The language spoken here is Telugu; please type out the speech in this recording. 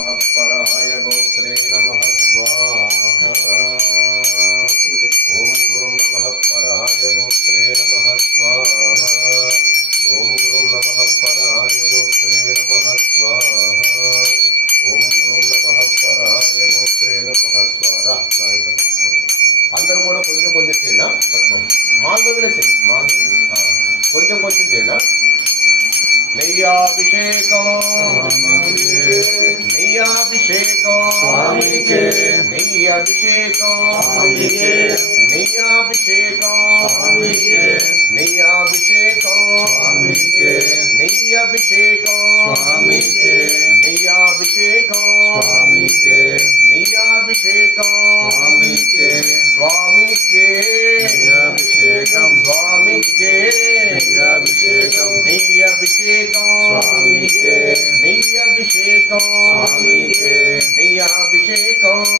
पराय गोत्रे नमः स्वाहा। ओम गुरु नमः पराय गोत्रे नमः स्वाहा। ओम गुरु नमः पराय गोत्रे नमः स्वाहा। ओम गुरु नमः पराय गोत्रे नमः स्वाहा। అందరూ కూడా కొంచెం కొంచెం చేయండి. పట్టుకోండి. మాల వదిలేసి కొంచెం కొంచెం చేయండి. नैयाभिषेको नैयाभिषेको स्वामी के नैयाभिषेको स्वामी के नैयाभिषेको स्वामी के नैयाभिषेको स्वामी के नैयाभिषेको स्वामी के नैयाभिषेको